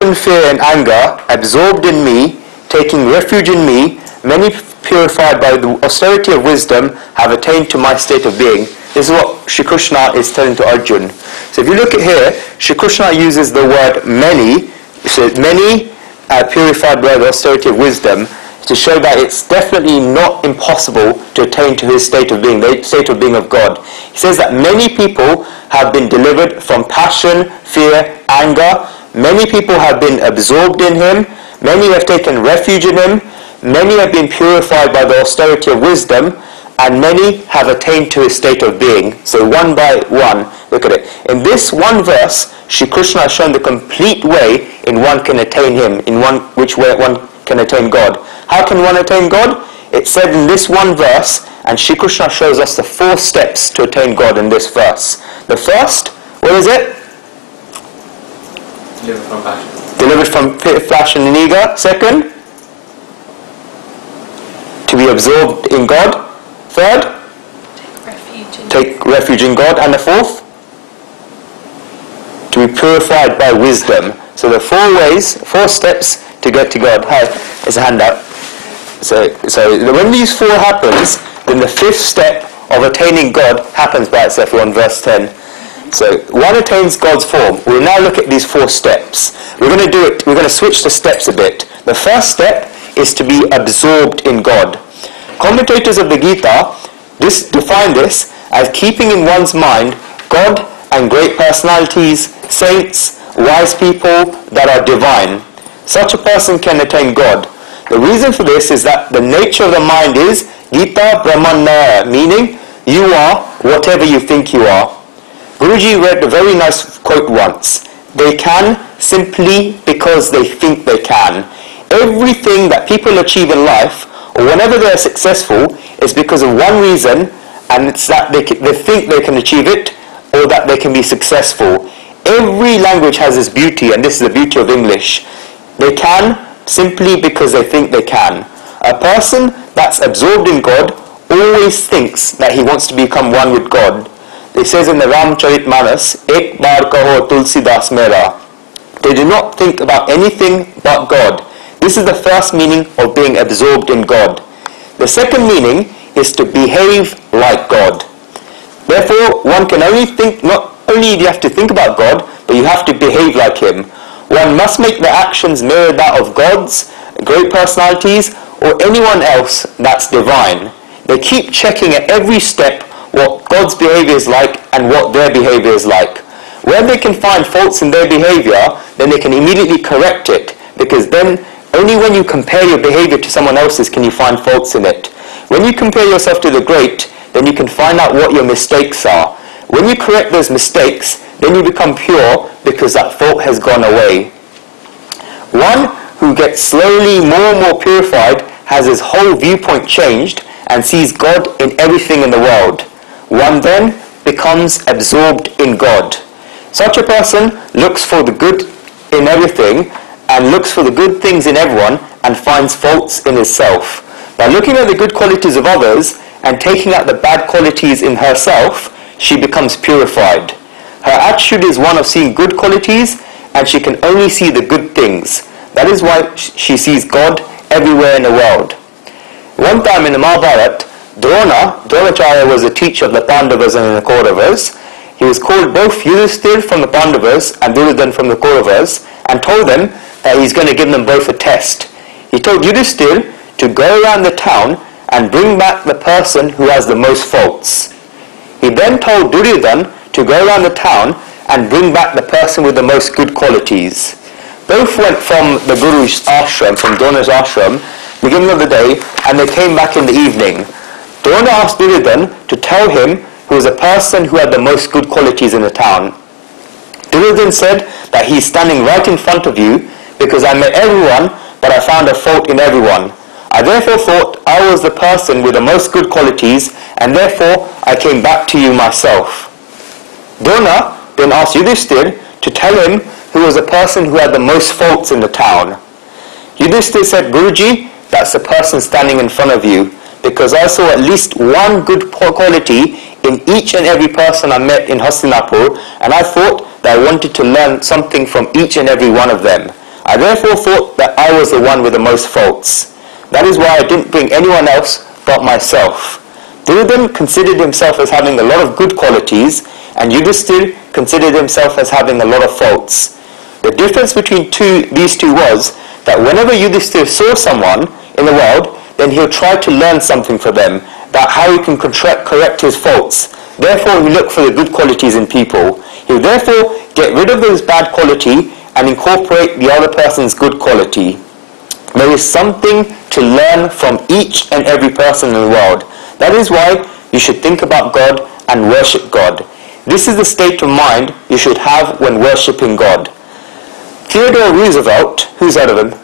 fear and anger, absorbed in me, taking refuge in me, many purified by the austerity of wisdom have attained to my state of being. This is what Shri Krishna is telling to Arjun. So if you look at here, Shri Krishna uses the word many, so many purified by the austerity of wisdom, to show that it's definitely not impossible to attain to his state of being, the state of being of God. He says that many people have been delivered from passion, fear, anger. Many people have been absorbed in him. Many have taken refuge in him. Many have been purified by the austerity of wisdom. And many have attained to his state of being. So one by one, look at it. In this one verse, Shri Krishna has shown the complete way in one can attain him, in which way one can attain God. How can one attain God? It's said in this one verse, and Shri Krishna shows us the 4 steps to attain God in this verse. The first, what is it? Delivered from passion. Delivered from passion and ego. Second, to be absorbed in God. Third, take refuge in God. And the fourth, to be purified by wisdom. So the 4 ways, 4 steps to get to God. Hi, there's a handout. So when these 4 happens, then the 5th step of attaining God happens by itself. We're on verse 10. So one attains God's form. We'll now look at these 4 steps. We're going to switch the steps a bit. The first step is to be absorbed in God. Commentators of the Gita define this as keeping in one's mind God and great personalities, saints, wise people that are divine. Such a person can attain God. The reason for this is that the nature of the mind is Gita Brahmanaya, meaning you are whatever you think you are. Guruji read a very nice quote once. They can simply because they think they can. Everything that people achieve in life, or whenever they are successful, is because of one reason, and it's that they think they can achieve it, or that they can be successful. Every language has this beauty, and this is the beauty of English. They can simply because they think they can. A person that's absorbed in God always thinks that he wants to become one with God. It says in the Ramcharitmanas, Ek bar kaho Tulsidas mera. They do not think about anything but God. This is the first meaning of being absorbed in God. The second meaning is to behave like God. Therefore, one can only think, not only do you have to think about God, but you have to behave like him. One must make the actions mirror that of gods, great personalities, or anyone else that's divine. They keep checking at every step what God's behavior is like and what their behavior is like. Where they can find faults in their behavior, then they can immediately correct it, because then only when you compare your behavior to someone else's can you find faults in it. When you compare yourself to the great, then you can find out what your mistakes are. When you correct those mistakes, then you become pure because that fault has gone away. One who gets slowly more and more purified has his whole viewpoint changed and sees God in everything in the world. One then becomes absorbed in God. Such a person looks for the good in everything and looks for the good things in everyone and finds faults in himself. By looking at the good qualities of others and taking out the bad qualities in herself, she becomes purified. Her attitude is one of seeing good qualities, and she can only see the good things. That is why she sees God everywhere in the world. One time in the Mahabharata, Dronacharya was a teacher of the Pandavas and the Kauravas. He was called both Yudhishthir from the Pandavas and Duryodhana from the Kauravas, and told them that he's going to give them both a test. He told Yudhishthir to go around the town and bring back the person who has the most faults. He then told Duryodhana to go around the town and bring back the person with the most good qualities. Both went from the Guru's ashram, from Drona's ashram, beginning of the day, and they came back in the evening. Drona asked Duryodhana to tell him who was a person who had the most good qualities in the town. Duryodhana said that he's standing right in front of you because I met everyone, but I found a fault in everyone. I therefore thought I was the person with the most good qualities, and therefore I came back to you myself. Drona then asked Yudhishthir to tell him who was a person who had the most faults in the town. Yudhishthir said, Guruji, that's the person standing in front of you, because I saw at least one good quality in each and every person I met in Hastinapur, and I thought that I wanted to learn something from each and every one of them. I therefore thought that I was the one with the most faults. That is why I didn't bring anyone else but myself. Dhruv considered himself as having a lot of good qualities, and Yudhisthira considered himself as having a lot of faults. The difference between these two was that whenever Yudhisthira saw someone in the world, then he'll try to learn something from them, about how he can correct his faults. Therefore, he looked for the good qualities in people. He'll therefore get rid of those bad quality and incorporate the other person's good quality. There is something to learn from each and every person in the world. That is why you should think about God and worship God. This is the state of mind you should have when worshipping God. Theodore Roosevelt, who's heard of him,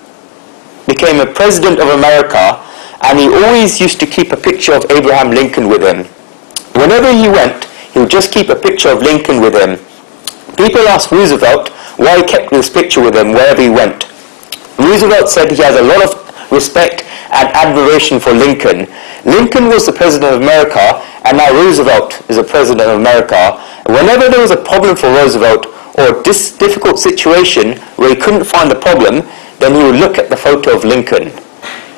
became a president of America, and he always used to keep a picture of Abraham Lincoln with him. Whenever he went, he would just keep a picture of Lincoln with him. People asked Roosevelt why he kept this picture with him wherever he went. Roosevelt said he has a lot of respect and admiration for Lincoln. Lincoln was the president of America, and now Roosevelt is the president of America. Whenever there was a problem for Roosevelt, or a difficult situation where he couldn't find the problem, then he would look at the photo of Lincoln.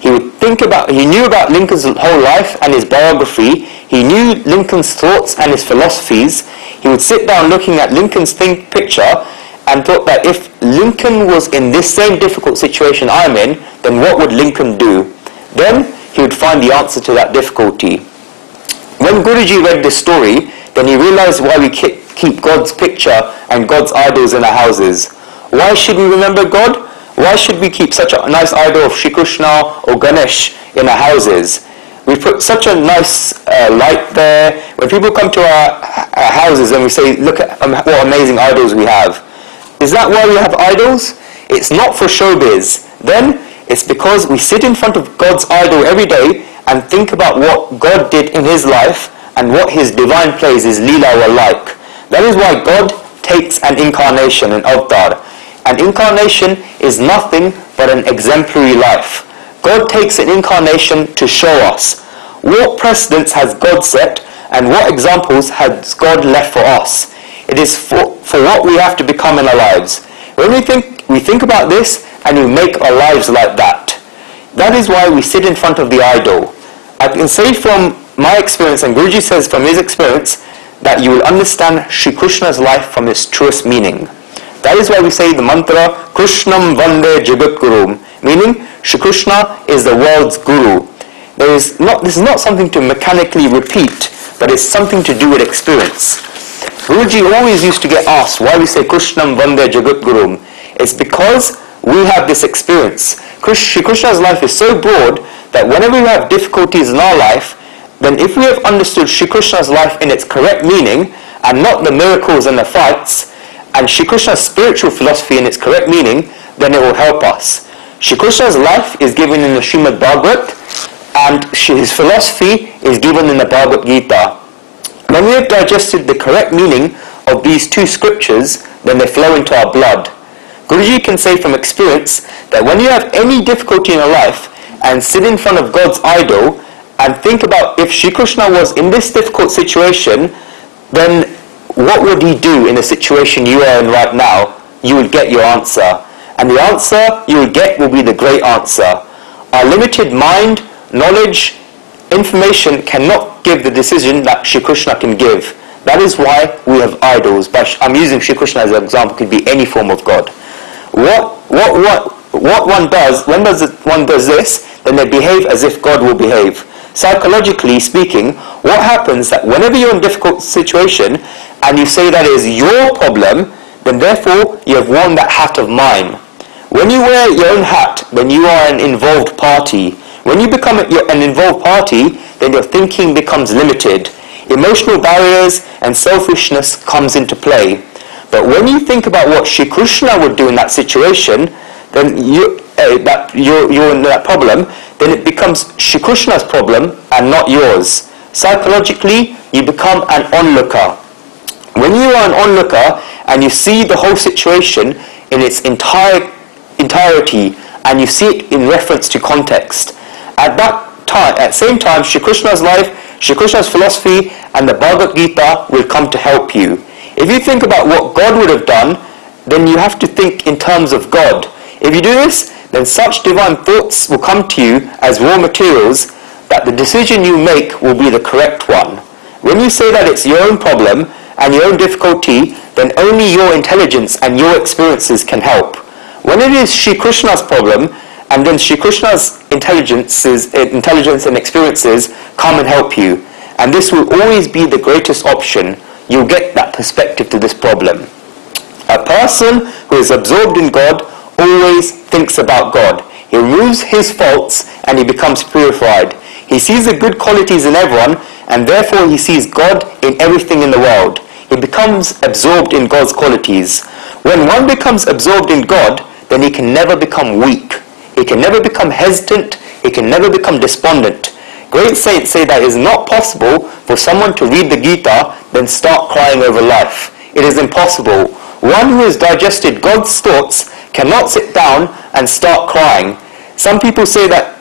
He knew about Lincoln's whole life and his biography. He knew Lincoln's thoughts and his philosophies. He would sit down looking at Lincoln's picture and thought that if Lincoln was in this same difficult situation I'm in, then what would Lincoln do? Then he would find the answer to that difficulty. When Guruji read this story, then he realized why we keep God's picture and God's idols in our houses. Why should we remember God? Why should we keep such a nice idol of Shri Krishna or Ganesh in our houses? We put such a nice light there. When people come to our houses and we say, look at what amazing idols we have. Is that why we have idols? It's not for showbiz. Then it's because we sit in front of God's idol every day and think about what God did in his life and what his divine plays, his Leela, were like. That is why God takes an incarnation, an avatar. An incarnation is nothing but an exemplary life. God takes an incarnation to show us what precedents has God set and what examples has God left for us. It is for what we have to become in our lives. When we think about this and we make our lives like that. That is why we sit in front of the idol. I can say from my experience, and Guruji says from his experience, that you will understand Shri Krishna's life from its truest meaning. That is why we say the mantra, Krishnam Vande Jagat Gurum, meaning Shri Krishna is the world's Guru. This is not something to mechanically repeat, but it's something to do with experience. Guruji always used to get asked why we say Krishnam Vande Jagat Gurum. It's because we have this experience. Shri Krishna's life is so broad that whenever we have difficulties in our life, then if we have understood Shri Krishna's life in its correct meaning, and not the miracles and the fights, and Shri Krishna's spiritual philosophy in its correct meaning, then it will help us. Shri Krishna's life is given in the Srimad Bhagavad, and his philosophy is given in the Bhagavad Gita. When we have digested the correct meaning of these two scriptures, then they flow into our blood. Guruji can say from experience that when you have any difficulty in your life and sit in front of God's idol and think about if Shri Krishna was in this difficult situation, then what would he do in the situation you are in right now? You would get your answer. And the answer you will get will be the great answer. Our limited mind, knowledge, information cannot give the decision that Shri Krishna can give. That is why we have idols. But I'm using Shri Krishna as an example. It could be any form of God. What one does, when one does this, then they behave as if God will behave. Psychologically speaking, what happens that whenever you're in a difficult situation and you say that is your problem, then therefore you have worn that hat of mine. When you wear your own hat, then you are an involved party. When you become an involved party, then your thinking becomes limited. Emotional barriers and selfishness comes into play. But when you think about what Shri Krishna would do in that situation, then you're in that problem, then it becomes Shri Krishna's problem and not yours. Psychologically, you become an onlooker. When you are an onlooker and you see the whole situation in its entirety and you see it in reference to context, at the same time, Shri Krishna's life, Shri Krishna's philosophy and the Bhagavad Gita will come to help you. If you think about what God would have done, then you have to think in terms of God. If you do this, then such divine thoughts will come to you as raw materials that the decision you make will be the correct one. When you say that it's your own problem and your own difficulty, then only your intelligence and your experiences can help. When it is Shri Krishna's problem, and then Shri Krishna's intelligence and experiences come and help you, and this will always be the greatest option. You'll get that perspective to this problem. A person who is absorbed in God always thinks about God. He removes his faults and he becomes purified. He sees the good qualities in everyone, and therefore he sees God in everything in the world. He becomes absorbed in God's qualities. When one becomes absorbed in God, then he can never become weak. He can never become hesitant. He can never become despondent. Great saints say that it is not possible for someone to read the Gita, then start crying over life. It is impossible. One who has digested God's thoughts cannot sit down and start crying. Some people say that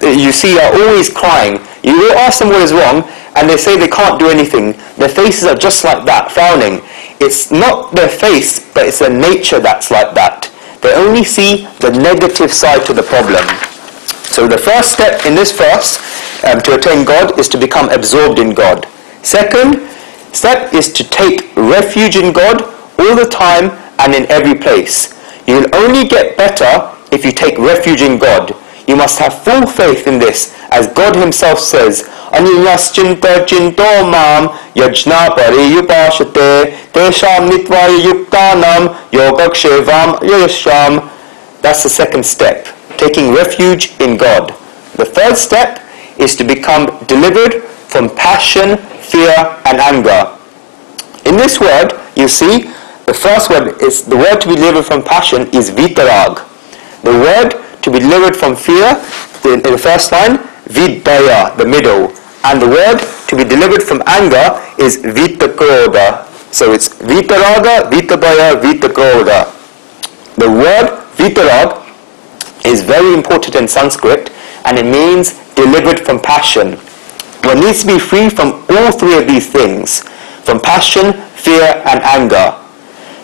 you see are always crying. You will ask them what is wrong, and they say they can't do anything. Their faces are just like that, frowning. It's not their face, but it's their nature that's like that. They only see the negative side to the problem. So the first step in this verse to attain God is to become absorbed in God. Second step is to take refuge in God all the time and in every place. You will only get better if you take refuge in God. You must have full faith in this, as God himself says, Anyaschinta chinto mam yajna pariyupashate tesham nitvaya yuktanam yogakshevam yasham. That's the second step, taking refuge in God. The third step is to become delivered from passion, fear and anger. In this word, you see, the first word is, the word to be delivered from passion is vitarag. The word to be delivered from fear, in the first line, vidbaya, the middle. And the word to be delivered from anger is vitakroda. So it's vitaraga, vitabaya, vitakroda. The word vitarag is very important in Sanskrit, and it means delivered from passion. One needs to be free from all three of these things, from passion, fear and anger.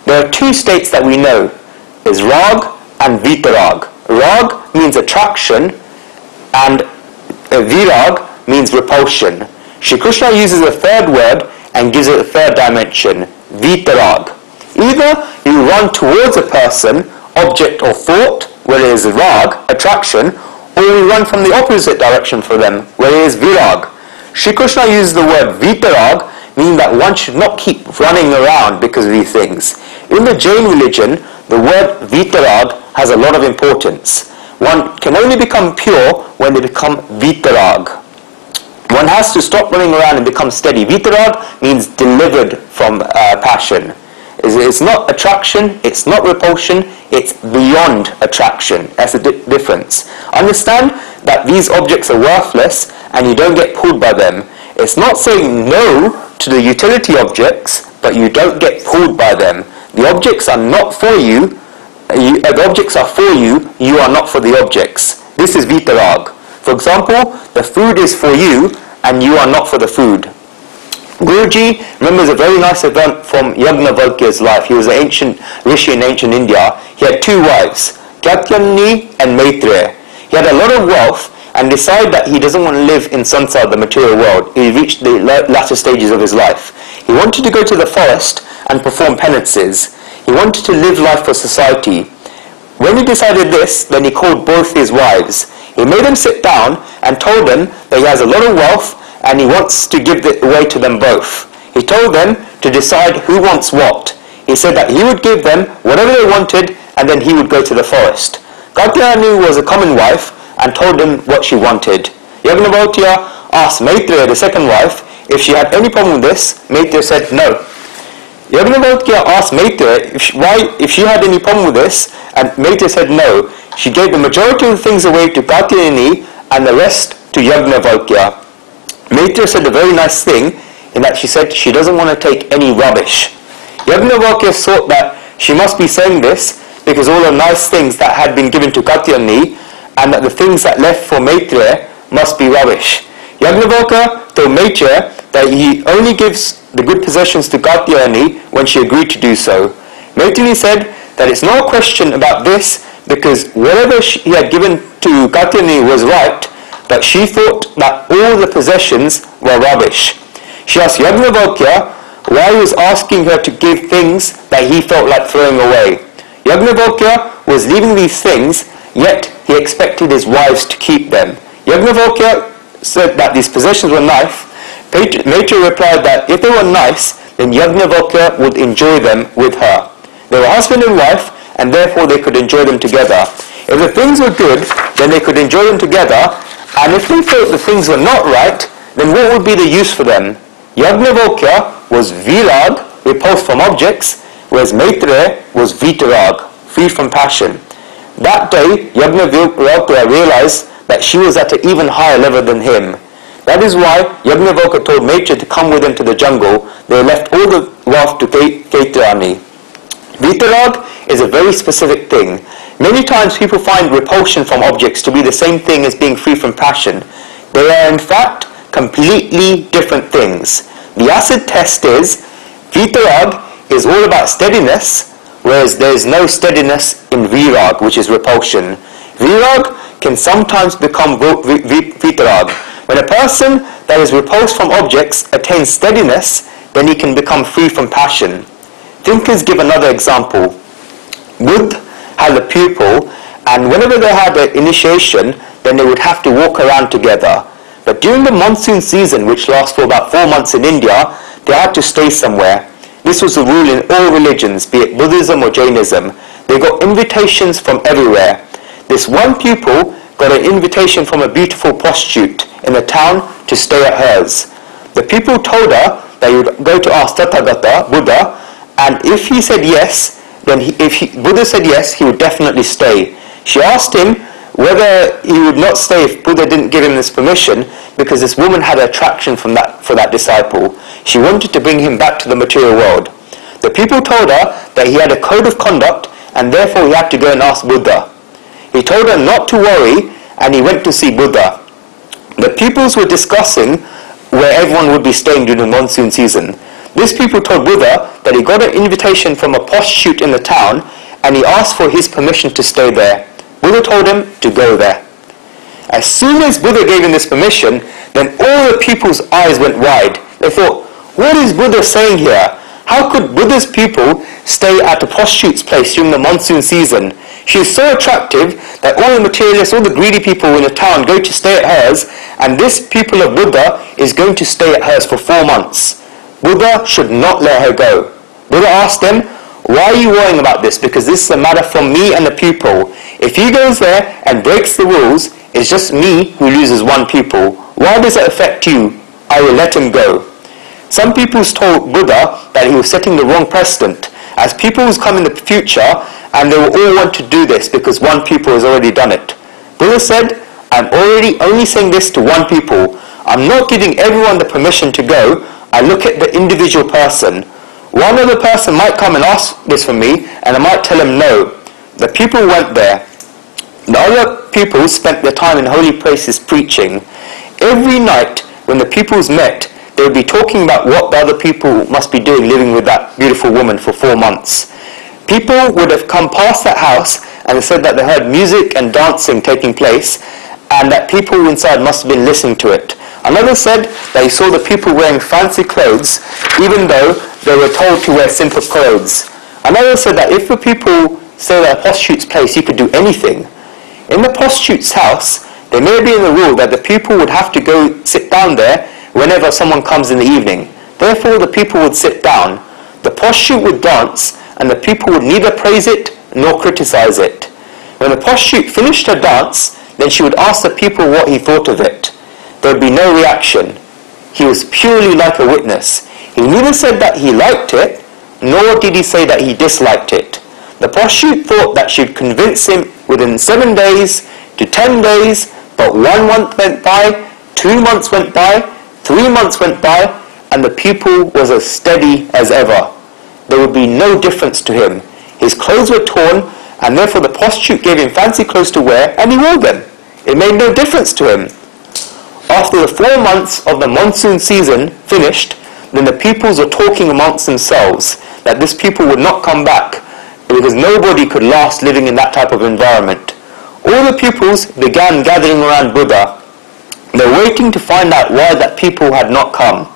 There are two states that we know, is rag and vitarag. Rag means attraction, and virag means repulsion. Shri Krishna uses a third word and gives it a third dimension, vitarag. Either you run towards a person, object or thought, where it is rag, attraction, or you run from the opposite direction for them, where it is virag. Shri Krishna uses the word vitarag, meaning that one should not keep running around because of these things. In the Jain religion, the word vitarag has a lot of importance. One can only become pure when they become vitarag. One has to stop running around and become steady. Vitarag means delivered from passion. It's not attraction, it's not repulsion, it's beyond attraction. That's the difference. Understand that these objects are worthless and you don't get pulled by them. It's not saying no to the utility objects, but you don't get pulled by them. The objects are not for you. The objects are for you, you are not for the objects. This is vitarag. For example, the food is for you and you are not for the food. Guruji remembers a very nice event from Yagnavalkya's life. He was an ancient rishi in ancient India. He had two wives, Katyani and Maitreya. He had a lot of wealth and decided that he doesn't want to live in Sansar, the material world. He reached the latter stages of his life. He wanted to go to the forest and perform penances. He wanted to live life for society. When he decided this, then he called both his wives. He made them sit down and told them that he has a lot of wealth and he wants to give it away to them both. He told them to decide who wants what. He said that he would give them whatever they wanted and then he would go to the forest. Katyani was a common wife and told them what she wanted. Yagnavalkya asked Maitreya, the second wife, if she had any problem with this. Maitreya said no. Yagnavalkya asked Maitreya if she had any problem with this, and Maitreya said no. She gave the majority of the things away to Katyani and the rest to Yagnavalkya. Maitreya said a very nice thing in that she said she doesn't want to take any rubbish. Yagnavalkya thought that she must be saying this because all the nice things that had been given to Katyani and that the things that left for Maitreya must be rubbish. Yagnavalkya told Maitreya that he only gives the good possessions to Katyani when she agreed to do so. Maitreya said that it's not a question about this, because whatever he had given to Katyani was right, but she thought that all the possessions were rubbish. She asked Yajnavalkya why he was asking her to give things that he felt like throwing away. Yajnavalkya was leaving these things, yet he expected his wives to keep them. Yajnavalkya said that these possessions were nice. Maitreya replied that if they were nice, then Yajnavalkya would enjoy them with her. They were husband and wife, and therefore they could enjoy them together. If the things were good, then they could enjoy them together, and if they thought the things were not right, then what would be the use for them? Yajnavalkya was virag, repulsed from objects, whereas Maitreya was vitarag, free from passion. That day, Yajnavalkya realized that she was at an even higher level than him. That is why Yajnavalkya told Maitreya to come with him to the jungle. They left all the wealth to Katyani. Vitarag is a very specific thing. Many times people find repulsion from objects to be the same thing as being free from passion. They are in fact completely different things. The acid test is, Vitarag is all about steadiness, whereas there is no steadiness in virag, which is repulsion. Virag can sometimes become vitarag. When a person that is repulsed from objects attains steadiness, then he can become free from passion. Thinkers give another example. Buddha had a pupil, and whenever they had an initiation, then they would have to walk around together. But during the monsoon season, which lasts for about 4 months in India, they had to stay somewhere. This was the rule in all religions, be it Buddhism or Jainism. They got invitations from everywhere. This one pupil got an invitation from a beautiful prostitute in the town to stay at hers. The people told her that he would go to ask Tathagata, Buddha, and if he said yes, then Buddha said yes, he would definitely stay. She asked him whether he would not stay if Buddha didn't give him this permission, because this woman had attraction for that disciple. She wanted to bring him back to the material world. The people told her that he had a code of conduct, and therefore he had to go and ask Buddha. He told her not to worry, and he went to see Buddha. The pupils were discussing where everyone would be staying during the monsoon season. This pupil told Buddha that he got an invitation from a prostitute in the town, and he asked for his permission to stay there. Buddha told him to go there. As soon as Buddha gave him this permission, then all the pupils' eyes went wide. They thought, what is Buddha saying here? How could Buddha's pupil stay at a prostitute's place during the monsoon season? She is so attractive that all the materialists, all the greedy people in the town go to stay at hers, and this pupil of Buddha is going to stay at hers for 4 months. Buddha should not let her go. Buddha asked them, why are you worrying about this? Because this is a matter from me and the pupil. If he goes there and breaks the rules, it's just me who loses one pupil. Why does it affect you? I will let him go. Some people told Buddha that he was setting the wrong precedent, as people will come in the future and they will all want to do this because one pupil has already done it. Buddha said, I'm already only saying this to one pupil. I'm not giving everyone the permission to go. I look at the individual person. One other person might come and ask this from me, and I might tell him no. The people went there. The other people spent their time in holy places preaching. Every night when the peoples met, they would be talking about what the other people must be doing living with that beautiful woman for 4 months. People would have come past that house and said that they heard music and dancing taking place, and that people inside must have been listening to it. Another said that he saw the people wearing fancy clothes, even though they were told to wear simple clothes. Another said that if the people stayed at a prostitute's place, you could do anything. In the prostitute's house, there may be in the rule that the people would have to go sit down there whenever someone comes in the evening. Therefore, the people would sit down. The prostitute would dance, and the people would neither praise it nor criticize it. When the prostitute finished her dance, then she would ask the people what he thought of it. There would be no reaction. He was purely like a witness. He neither said that he liked it, nor did he say that he disliked it. The prostitute thought that she'd convince him within 7 days to 10 days, but 1 month went by, 2 months went by, 3 months went by, and the pupil was as steady as ever. There would be no difference to him. His clothes were torn, and therefore the prostitute gave him fancy clothes to wear, and he wore them. It made no difference to him. After the 4 months of the monsoon season finished, then the pupils were talking amongst themselves that this pupil would not come back. because nobody could last living in that type of environment. All the pupils began gathering around Buddha. They were waiting to find out why that people had not come.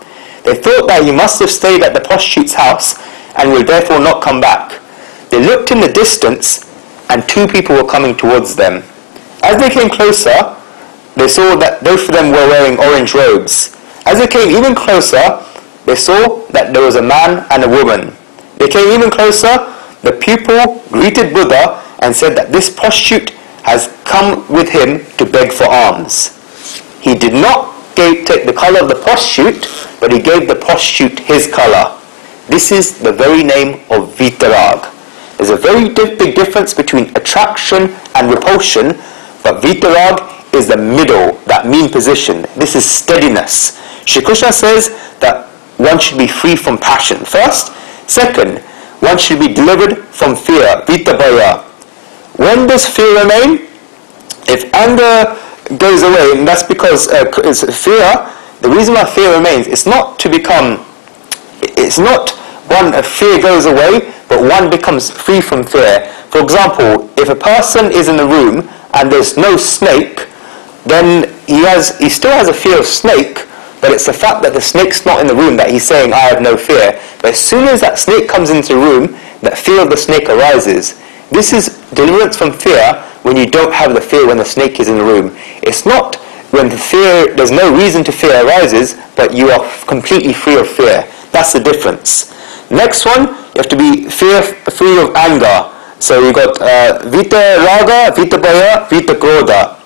They thought that he must have stayed at the prostitute's house and will therefore not come back. They looked in the distance and two people were coming towards them. As they came closer, they saw that both of them were wearing orange robes. As they came even closer, they saw that there was a man and a woman. They came even closer. The pupil greeted Buddha and said that this prostitute has come with him to beg for alms. He did not take the color of the prostitute, but he gave the prostitute his color. This is the very name of vitarag. There's a very big difference between attraction and repulsion, but vitarag is the middle, that mean position. This is steadiness. Shri Krishna says that one should be free from passion first. Second, one should be delivered from fear, vitabhaya. When does fear remain? If anger goes away, and that's because it's fear, the reason why fear remains, it's not one fear goes away, but one becomes free from fear. For example, if a person is in a room and there's no snake, then he still has a fear of snake, but it's the fact that the snake's not in the room that he's saying, I have no fear. But as soon as that snake comes into the room, that fear of the snake arises. This is deliverance from fear when you don't have the fear when the snake is in the room. It's not when the fear, there's no reason to fear arises, but you are completely free of fear. That's the difference. Next one, you have to be free of anger. So you've got vita raga, vita bhaya, vita krodha.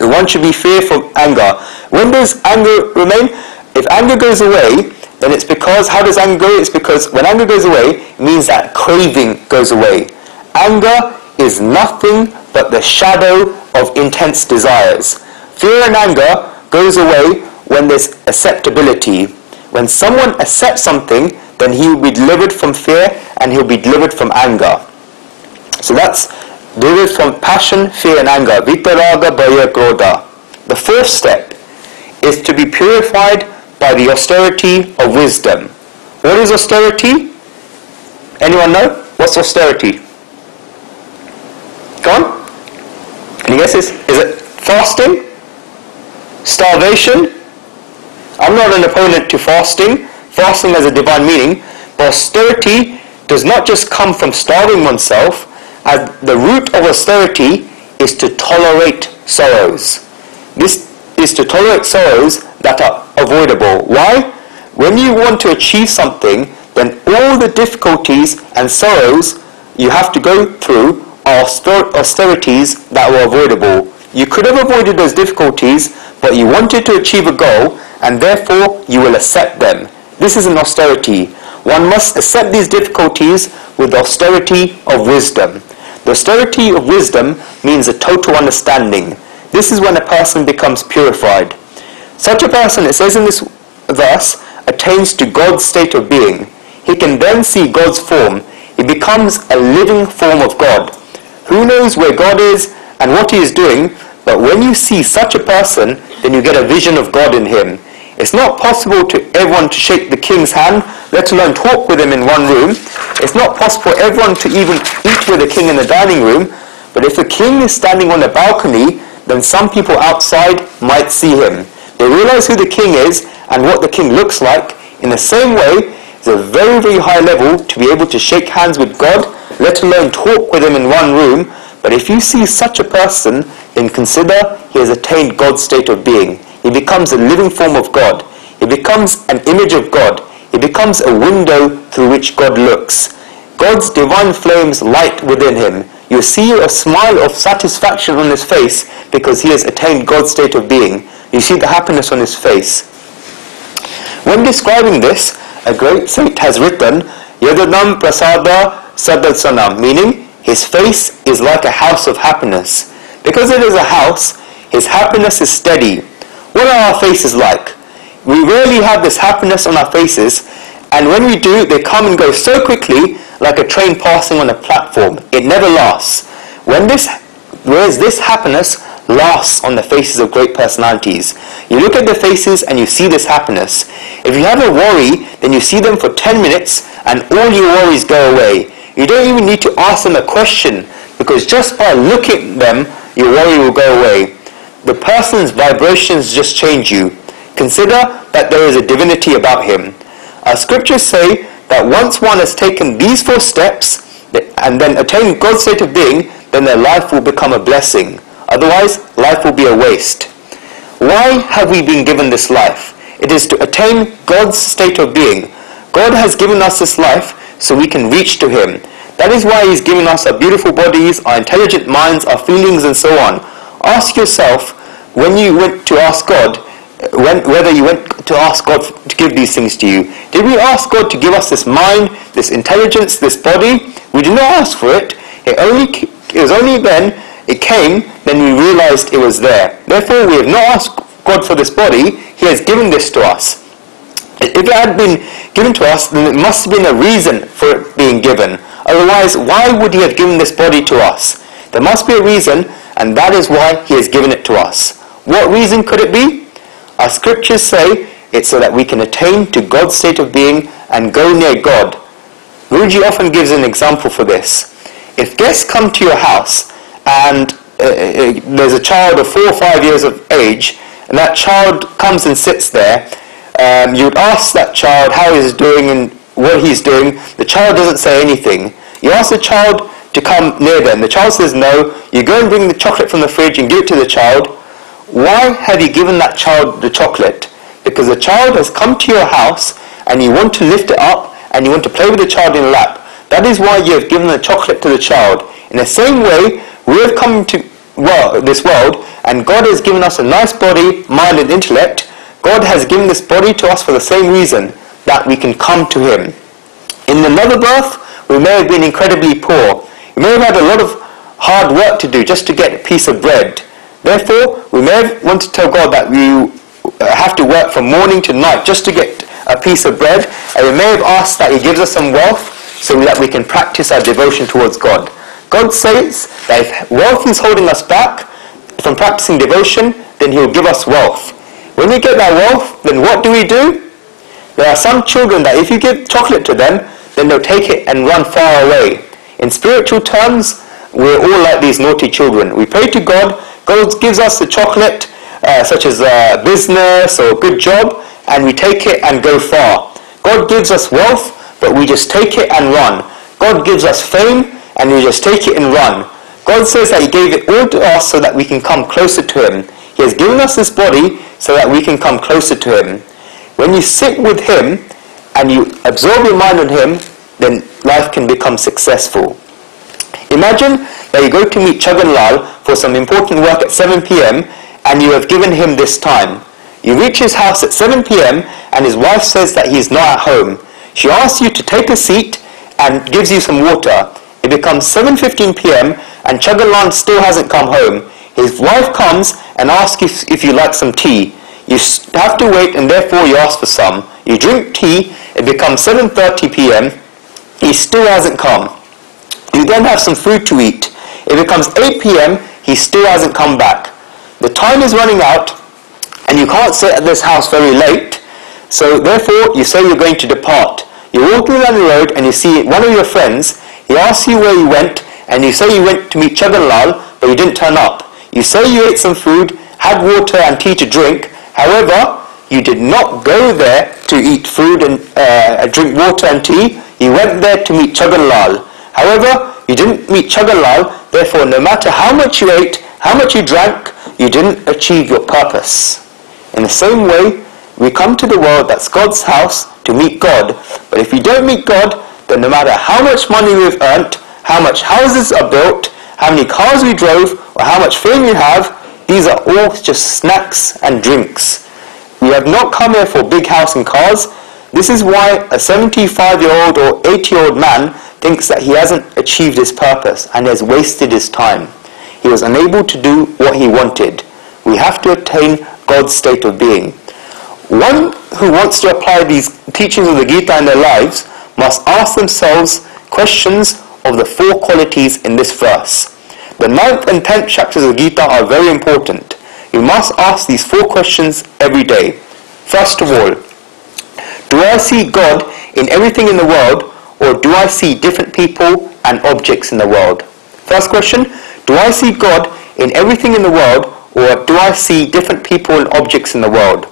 One should be free from anger. When does anger remain? If anger goes away, then it's because, how does anger go? It's because when anger goes away, it means that craving goes away. Anger is nothing but the shadow of intense desires. Fear and anger goes away when there's acceptability. When someone accepts something, then he will be delivered from fear and he'll be delivered from anger. So that's delivered from passion, fear and anger. Vitaraga, bhaya, krodha. The fourth step is to be purified by the austerity of wisdom. What is austerity? Anyone know? What's austerity? Go on. Any guesses? Is it fasting? Starvation? I'm not an opponent to fasting. Fasting has a divine meaning. But austerity does not just come from starving oneself. As the root of austerity is to tolerate sorrows. This is to tolerate sorrows that are avoidable. Why? When you want to achieve something, then all the difficulties and sorrows you have to go through are austerities that were avoidable. You could have avoided those difficulties, but you wanted to achieve a goal, and therefore you will accept them. This is an austerity. One must accept these difficulties with the austerity of wisdom. The austerity of wisdom means a total understanding. This is when a person becomes purified. Such a person, it says in this verse, attains to God's state of being. He can then see God's form. He becomes a living form of God. Who knows where God is and what He is doing, but when you see such a person, then you get a vision of God in him. It's not possible to everyone to shake the king's hand, let alone talk with him in one room. It's not possible for everyone to even eat with the king in the dining room. But if the king is standing on the balcony, then some people outside might see him. They realize who the king is and what the king looks like. In the same way, it's a very, very high level to be able to shake hands with God, let alone talk with him in one room. But if you see such a person, then consider he has attained God's state of being. He becomes a living form of God. He becomes an image of God. He becomes a window through which God looks. God's divine flames light within him. You see a smile of satisfaction on his face because he has attained God's state of being. You see the happiness on his face. When describing this, a great saint has written, Yadadam prasada sadadsanam, meaning his face is like a house of happiness. Because it is a house, his happiness is steady. What are our faces like? We rarely have this happiness on our faces, and when we do, they come and go so quickly, like a train passing on a platform. It never lasts. Whereas this happiness lasts on the faces of great personalities. You look at their faces and you see this happiness. If you have a worry, then you see them for 10 minutes and all your worries go away. You don't even need to ask them a question, because just by looking at them, your worry will go away. The person's vibrations just change you. Consider that there is a divinity about him. Our scriptures say that once one has taken these 4 steps and then attained God's state of being, then their life will become a blessing. Otherwise, life will be a waste. Why have we been given this life? It is to attain God's state of being. God has given us this life so we can reach to him. That is why he's given us our beautiful bodies, our intelligent minds, our feelings, and so on. Ask yourself, when you went to ask God, whether you went to ask God to give these things to you. Did we ask God to give us this mind, this intelligence, this body? We did not ask for it. It was only then it came, then we realized it was there. Therefore, we have not asked God for this body. He has given this to us. If it had been given to us, then it must have been a reason for it being given. Otherwise, why would he have given this body to us? There must be a reason, and that is why he has given it to us. What reason could it be? Our scriptures say it's so that we can attain to God's state of being and go near God. Guruji often gives an example for this. If guests come to your house and there's a child of 4 or 5 years of age, and that child comes and sits there, you would ask that child how he's doing and what he's doing. The child doesn't say anything. You ask the child to come near them. The child says no. You go and bring the chocolate from the fridge and give it to the child. Why have you given that child the chocolate? Because the child has come to your house and you want to lift it up and you want to play with the child in your lap. That is why you have given the chocolate to the child. In the same way, we have come to this world and God has given us a nice body, mind and intellect. God has given this body to us for the same reason, that we can come to him. In another birth, we may have been incredibly poor. We may have had a lot of hard work to do just to get a piece of bread. Therefore, we may want to tell God that we have to work from morning to night just to get a piece of bread, and we may have asked that he gives us some wealth so that we can practice our devotion towards God. God says that if wealth is holding us back from practicing devotion, then he will give us wealth. When we get that wealth, then what do? There are some children that if you give chocolate to them, then they'll take it and run far away. In spiritual terms, we're all like these naughty children. We pray to God, God gives us the chocolate, such as a business or a good job, and we take it and go far. God gives us wealth, but we just take it and run. God gives us fame, and we just take it and run. God says that he gave it all to us so that we can come closer to him. He has given us this body so that we can come closer to him. When you sit with him and you absorb your mind on him, then life can become successful. Imagine that you go to meet Chaggan Lal for some important work at 7 p.m. and you have given him this time. You reach his house at 7 p.m. and his wife says that he's not at home. She asks you to take a seat and gives you some water. It becomes 7:15 p.m. and Chaggan Lal still hasn't come home. His wife comes and asks if you like some tea. You have to wait and therefore you ask for some. You drink tea, it becomes 7:30 p.m. He still hasn't come. You then have some food to eat. It becomes 8 p.m. He still hasn't come back. The time is running out and you can't sit at this house very late. So therefore you say you're going to depart. You're walking down the road and you see one of your friends. He asks you where you went and you say you went to meet Chaggan Lal, but you didn't turn up. You say you ate some food, had water and tea to drink. However, you did not go there to eat food and drink water and tea. You went there to meet Chaggan Lal. However, you didn't meet Chaggan Lal, therefore no matter how much you ate, how much you drank, you didn't achieve your purpose. In the same way, we come to the world that's God's house to meet God. But if we don't meet God, then no matter how much money we've earned, how much houses are built, how many cars we drove, or how much fame we have, these are all just snacks and drinks. We have not come here for big house and cars. This is why a 75-year-old or 80-year-old man thinks that he hasn't achieved his purpose and has wasted his time. He was unable to do what he wanted. We have to attain God's state of being. One who wants to apply these teachings of the Gita in their lives must ask themselves questions of the 4 qualities in this verse. The 9th and 10th chapters of the Gita are very important. You must ask these 4 questions every day. First of all, do I see God in everything in the world, or do I see different people, and objects in the world? First question, do I see God in everything in the world, or do I see different people and objects in the world?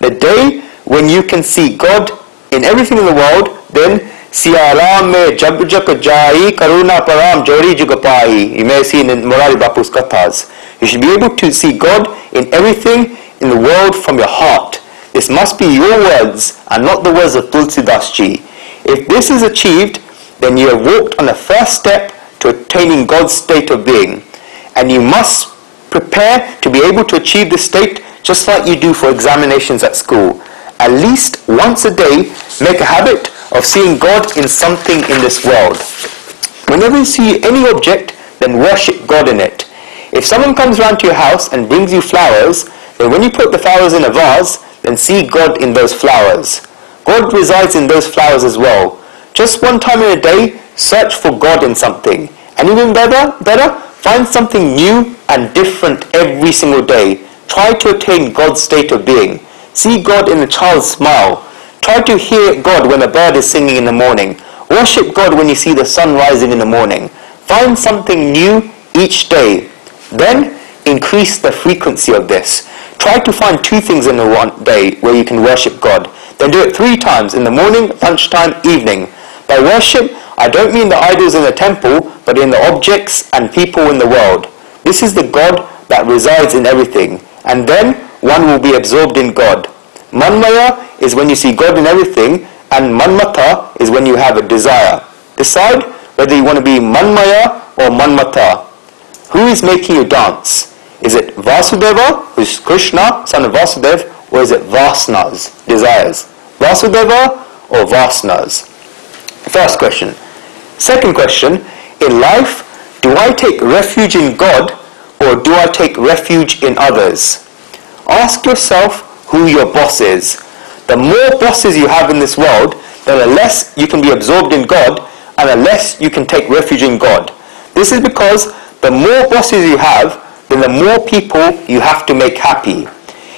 The day when you can see God in everything in the world, then Siyaram me jab jak jai karuna param jori jugapai. You may have seen in Murari Bapu's kathas. You should be able to see God in everything in the world from your heart. This must be your words and not the words of Tulsidas Ji. If this is achieved, then you have walked on the first step to attaining God's state of being. And you must prepare to be able to achieve this state just like you do for examinations at school. At least once a day, make a habit of seeing God in something in this world. Whenever you see any object, then worship God in it. If someone comes round to your house and brings you flowers, then when you put the flowers in a vase, then see God in those flowers. God resides in those flowers as well. Just one time in a day, search for God in something. And even better, find something new and different every single day. Try to attain God's state of being. See God in a child's smile. Try to hear God when a bird is singing in the morning. Worship God when you see the sun rising in the morning. Find something new each day. Then increase the frequency of this. Try to find 2 things in one day where you can worship God. Then do it 3 times, in the morning, lunchtime, evening. By worship, I don't mean the idols in the temple, but in the objects and people in the world. This is the God that resides in everything. And then one will be absorbed in God. Manmaya is when you see God in everything, and Manmata is when you have a desire. Decide whether you want to be Manmaya or Manmata. Who is making you dance? Is it Vasudeva, who is Krishna, son of Vasudeva, or is it Vasanas, desires? Vasudeva or Vasanas? First question. Second question, in life, do I take refuge in God or do I take refuge in others? Ask yourself who your boss is. The more bosses you have in this world, then the less you can be absorbed in God and the less you can take refuge in God. This is because the more bosses you have, then the more people you have to make happy.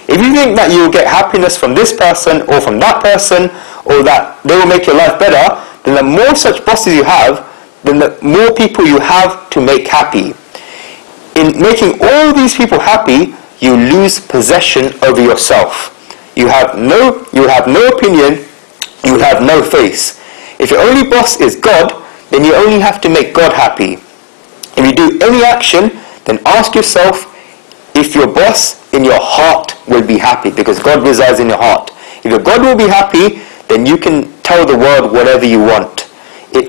If you think that you will get happiness from this person or from that person, or that they will make your life better, then the more such bosses you have, then the more people you have to make happy. In making all these people happy, you lose possession over yourself. You have no opinion, you have no face. If your only boss is God, then you only have to make God happy. If you do any action, then ask yourself if your boss in your heart will be happy, because God resides in your heart. If your God will be happy, then you can tell the world whatever you want.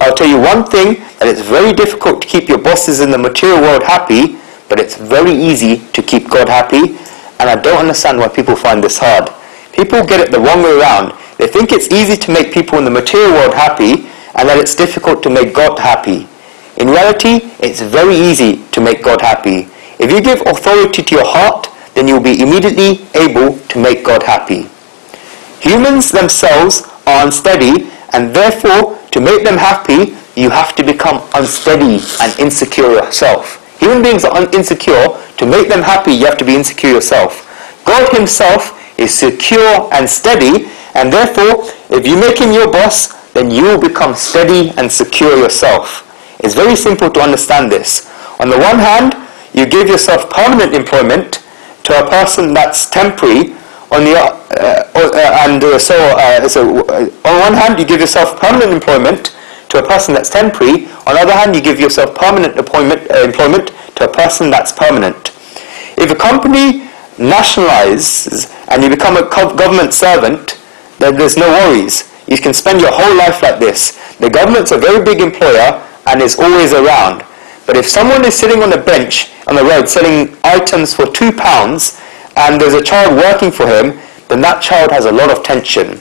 I'll tell you one thing, that it's very difficult to keep your bosses in the material world happy, but it's very easy to keep God happy, and I don't understand why people find this hard. People get it the wrong way around. They think it's easy to make people in the material world happy, and that it's difficult to make God happy. In reality, it's very easy to make God happy. If you give authority to your heart, then you'll be immediately able to make God happy. Humans themselves are unsteady, and therefore, to make them happy, you have to become unsteady and insecure yourself. Human beings are insecure. To make them happy, you have to be insecure yourself. God himself is secure and steady, and therefore, if you make him your boss, then you will become steady and secure yourself. It's very simple to understand this. On the one hand, you give yourself permanent employment to a person that's temporary. On one hand, you give yourself permanent employment to a person that's temporary. On the other hand, you give yourself permanent employment to a person that's permanent. If a company nationalizes and you become a government servant, then there's no worries. You can spend your whole life like this. The government's a very big employer and is always around. But if someone is sitting on a bench on the road selling items for £2 and there's a child working for him, then that child has a lot of tension.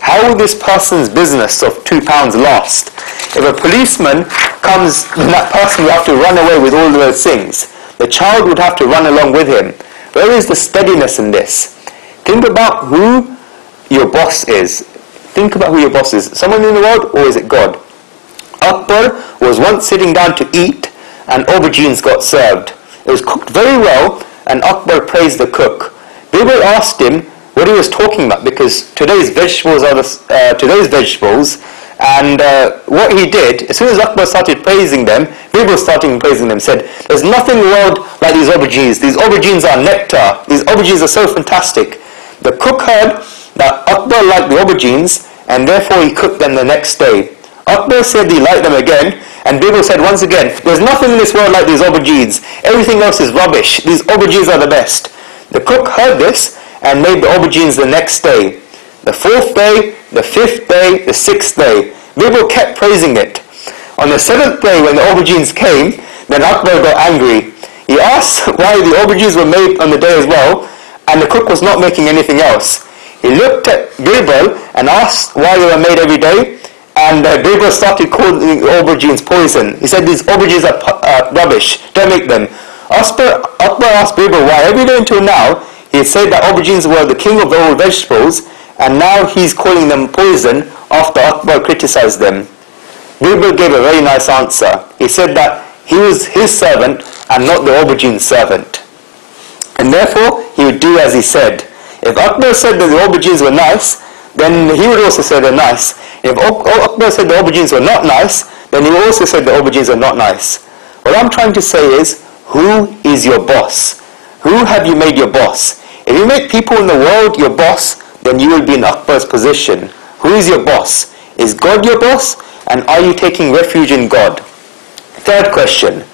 How will this person's business of £2 last? If a policeman comes, then that person will have to run away with all of those things. The child would have to run along with him. Where is the steadiness in this? Think about who your boss is. Think about who your boss is. Someone in the world, or is it God? Akbar was once sitting down to eat and aubergines got served. It was cooked very well and Akbar praised the cook. People asked him what he was talking about, because today's vegetables are today's vegetables And what he did, as soon as Akbar started praising them, Birbal started praising them, said, there's nothing in the world like these aubergines. These aubergines are nectar. These aubergines are so fantastic. The cook heard that Akbar liked the aubergines, and therefore he cooked them the next day. Akbar said he liked them again, and Birbal said once again, there's nothing in this world like these aubergines. Everything else is rubbish. These aubergines are the best. The cook heard this and made the aubergines the next day. The fourth day, the fifth day, the sixth day. Birbal kept praising it. On the seventh day, when the aubergines came, then Akbar got angry. He asked why the aubergines were made on the day as well, and the cook was not making anything else. He looked at Birbal and asked why they were made every day, and Birbal started calling the aubergines poison. He said, these aubergines are rubbish, don't make them. Akbar asked Birbal why every day until now he had said that aubergines were the king of the all vegetables, and now he's calling them poison after Akbar criticized them. Birbal gave a very nice answer. He said that he was his servant and not the aubergine's servant, and therefore he would do as he said. If Akbar said that the aubergines were nice, then he would also say they're nice. If Akbar said the aubergines were not nice, then he would also say the aubergines are not nice. What I'm trying to say is, who is your boss? Who have you made your boss? If you make people in the world your boss, then you will be in Akbar's position. Who is your boss? Is God your boss? And are you taking refuge in God? Third question.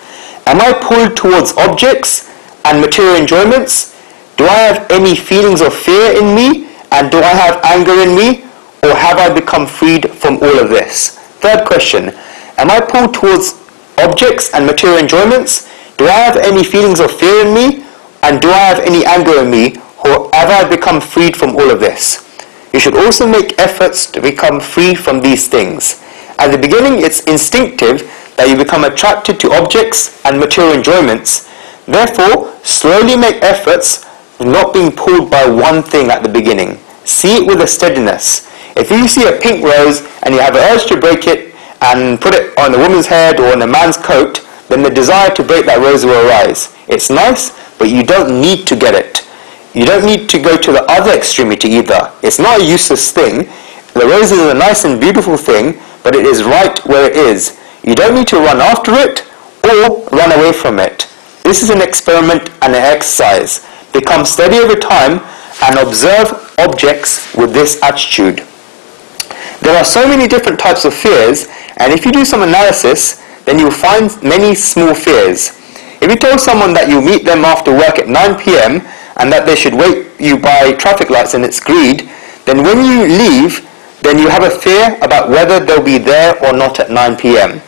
Am I pulled towards objects and material enjoyments? Do I have any feelings of fear in me? And do I have anger in me? Or have I become freed from all of this? Third question. Am I pulled towards objects and material enjoyments? Do I have any feelings of fear in me? And do I have any anger in me? Or have I become freed from all of this? You should also make efforts to become free from these things. At the beginning, it's instinctive that you become attracted to objects and material enjoyments. Therefore, slowly make efforts in not being pulled by one thing at the beginning. See it with a steadiness. If you see a pink rose and you have an urge to break it and put it on a woman's head or on a man's coat, then the desire to break that rose will arise. It's nice, but you don't need to get it. You don't need to go to the other extremity either. It's not a useless thing. The rose is a nice and beautiful thing, but it is right where it is. You don't need to run after it or run away from it. This is an experiment and an exercise. Become steady over time and observe objects with this attitude. There are so many different types of fears, and if you do some analysis, then you'll find many small fears. If you told someone that you meet them after work at 9 p.m. and that they should wait you by traffic lights and it's greed, then when you leave, then you have a fear about whether they'll be there or not at 9 p.m.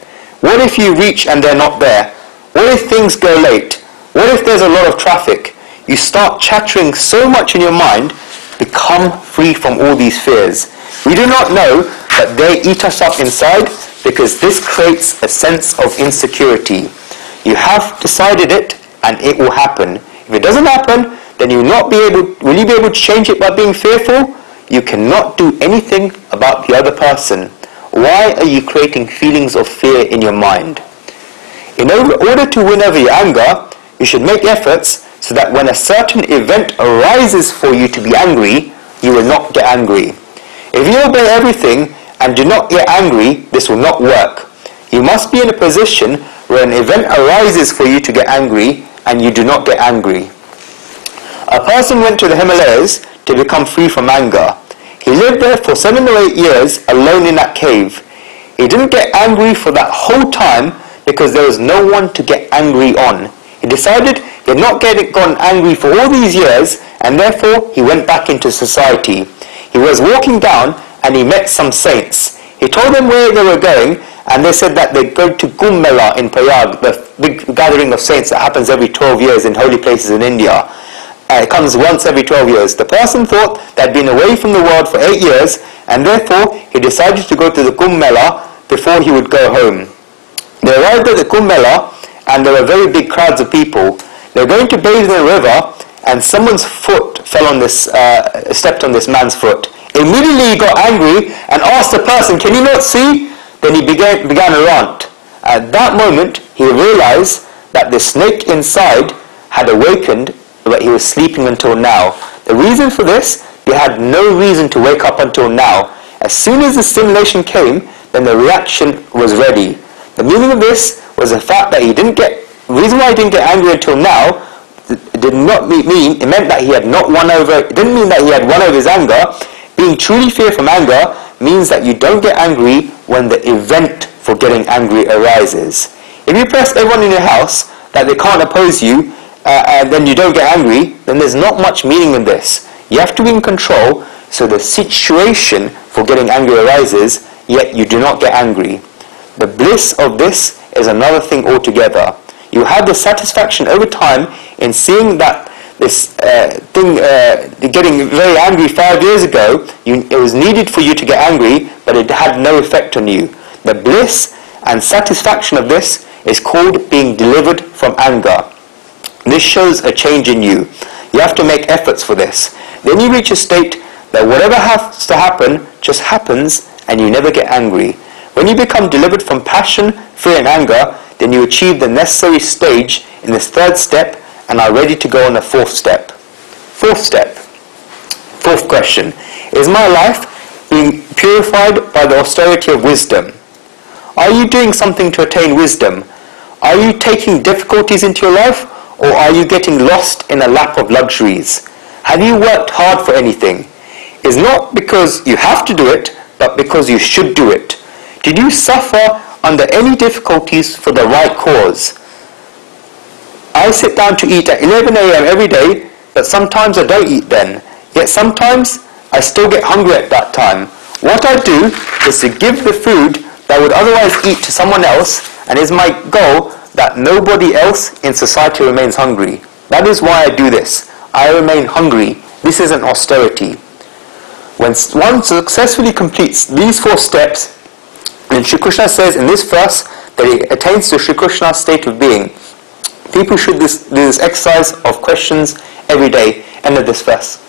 What if you reach and they're not there? What if things go late? What if there's a lot of traffic? You start chattering so much in your mind. Become free from all these fears. We do not know that they eat us up inside because this creates a sense of insecurity. You have decided it and it will happen. If it doesn't happen, then will you be able to change it by being fearful? You cannot do anything about the other person. Why are you creating feelings of fear in your mind? In order to win over your anger, you should make efforts so that when a certain event arises for you to be angry, you will not get angry. If you obey everything and do not get angry, this will not work. You must be in a position where an event arises for you to get angry and you do not get angry. A person went to the Himalayas to become free from anger. He lived there for 7 or 8 years alone in that cave. He didn't get angry for that whole time because there was no one to get angry on. He decided he had not gone angry for all these years, and therefore he went back into society. He was walking down and he met some saints. He told them where they were going, and they said that they go to Kumbh Mela in Prayag, the big gathering of saints that happens every 12 years in holy places in India. It comes once every 12 years. The person thought they'd been away from the world for 8 years, and therefore he decided to go to the Kumbh Mela before he would go home. They arrived at the Kumbh Mela, and there were very big crowds of people. They were going to bathe in a river, and someone's foot fell on stepped on this man's foot. Immediately he got angry and asked the person, "Can you not see?" Then he began a rant. At that moment, he realized that the snake inside had awakened, but he was sleeping until now. The reason for this, he had no reason to wake up until now. As soon as the stimulation came, then the reaction was ready. The meaning of this was the fact that the reason why he didn't get angry until now did not mean, it meant that he had not won over, it didn't mean that he had won over his anger. Being truly free from anger means that you don't get angry when the event for getting angry arises. If you press everyone in your house that they can't oppose you, and then you don't get angry, then there's not much meaning in this. You have to be in control, so the situation for getting angry arises, yet you do not get angry. The bliss of this is another thing altogether. You have the satisfaction over time in seeing that this getting very angry 5 years ago, it was needed for you to get angry, but it had no effect on you. The bliss and satisfaction of this is called being delivered from anger. This shows a change in you. You have to make efforts for this. Then you reach a state that whatever has to happen just happens and you never get angry. When you become delivered from passion, fear and anger, then you achieve the necessary stage in this third step and are ready to go on the fourth step. Fourth question. Is my life being purified by the austerity of wisdom? Are you doing something to attain wisdom? Are you taking difficulties into your life, or are you getting lost in a lap of luxuries? Have you worked hard for anything? It's not because you have to do it, but because you should do it. Did you suffer under any difficulties for the right cause? I sit down to eat at 11 a.m. every day, but sometimes I don't eat then. Yet sometimes I still get hungry at that time. What I do is to give the food that I would otherwise eat to someone else, and is my goal that nobody else in society remains hungry. That is why I do this. I remain hungry. This is an austerity. When one successfully completes these 4 steps, then Shri Krishna says in this verse that he attains to Shri Krishna's state of being. People should do this exercise of questions every day. End of this verse.